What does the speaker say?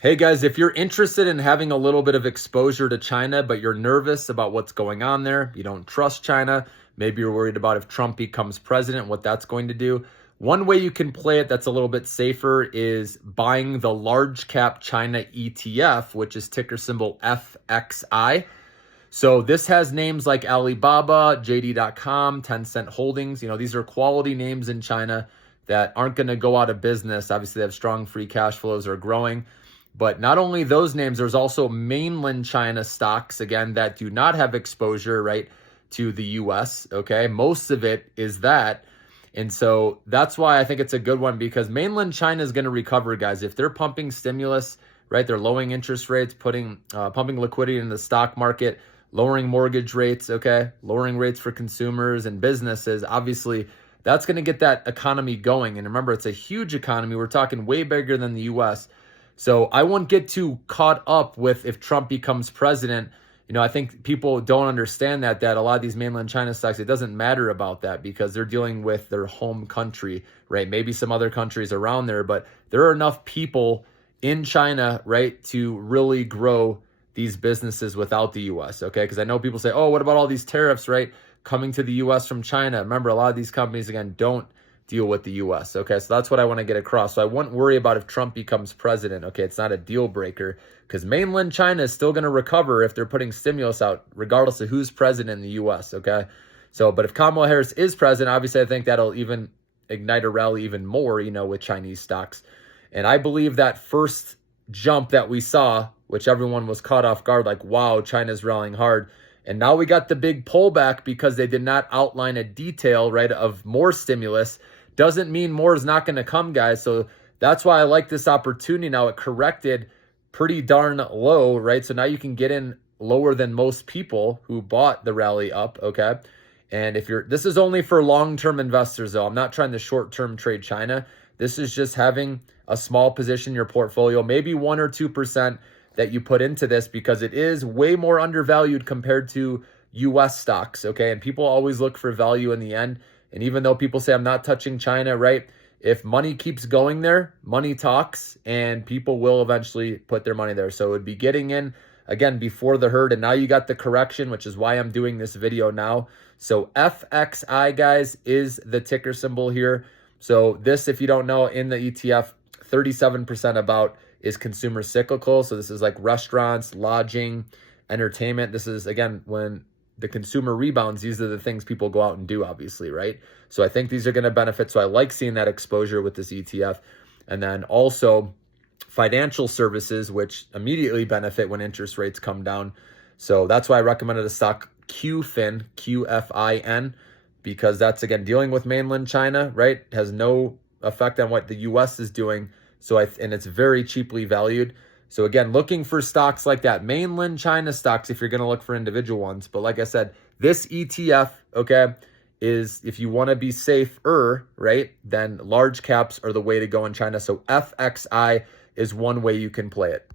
Hey guys, if you're interested in having a little bit of exposure to China, but you're nervous about what's going on there, you don't trust China, maybe you're worried about if Trump becomes president, what that's going to do. One way you can play it that's a little bit safer is buying the large cap China ETF, which is ticker symbol FXI. So this has names like Alibaba, JD.com, Tencent Holdings. These are quality names in China that aren't going to go out of business. Obviously, they have strong free cash flows, are growing. But not only those names, there's also mainland China stocks, again, that do not have exposure, right, to the US. Okay. Most of it is that. And so that's why I think it's a good one because mainland China is going to recover, guys. If they're pumping stimulus, right, they're lowering interest rates, pumping liquidity in the stock market, lowering mortgage rates, okay, lowering rates for consumers and businesses. Obviously, that's going to get that economy going. And remember, it's a huge economy. We're talking way bigger than the US. So I won't get too caught up with if Trump becomes president. I think people don't understand that a lot of these mainland China stocks, it doesn't matter about that because they're dealing with their home country, right? Maybe some other countries around there, but there are enough people in China, right, to really grow these businesses without the US, okay? Because I know people say, oh, what about all these tariffs, right, coming to the US from China? Remember, a lot of these companies, again, don't deal with the US. Okay, so that's what I want to get across. So I wouldn't worry about if Trump becomes president. Okay, it's not a deal breaker because mainland China is still going to recover if they're putting stimulus out, regardless of who's president in the US. Okay, so but if Kamala Harris is president, obviously I think that'll even ignite a rally even more, with Chinese stocks. And I believe that first jump that we saw, which everyone was caught off guard, like, wow, China's rallying hard. And now we got the big pullback because they did not outline a detail, right, of more stimulus. Doesn't mean more is not going to come, guys. So that's why I like this opportunity now. It corrected pretty darn low, right? So now you can get in lower than most people who bought the rally up, okay? And this is only for long-term investors though. I'm not trying to short-term trade China. This is just having a small position in your portfolio, maybe 1 or 2% that you put into this because it is way more undervalued compared to US stocks, okay? And people always look for value in the end. And even though people say I'm not touching China, right? If money keeps going there, money talks and people will eventually put their money there. So it would be getting in again before the herd. And now you got the correction, which is why I'm doing this video now. So FXI, guys, is the ticker symbol here. So this, if you don't know, in the ETF, 37% about is consumer cyclical. So this is like restaurants, lodging, entertainment. This is, again, when the consumer rebounds, these are the things people go out and do, obviously, right? So I think these are going to benefit. So I like seeing that exposure with this ETF. And then also financial services, which immediately benefit when interest rates come down. So that's why I recommended a stock QFIN, QFIN, because that's, again, dealing with mainland China, right? Has no effect on what the US is doing. So and it's very cheaply valued. So again, looking for stocks like that, mainland China stocks, if you're going to look for individual ones. But like I said, this ETF, okay, is if you want to be safer, right, then large caps are the way to go in China. So FXI is one way you can play it.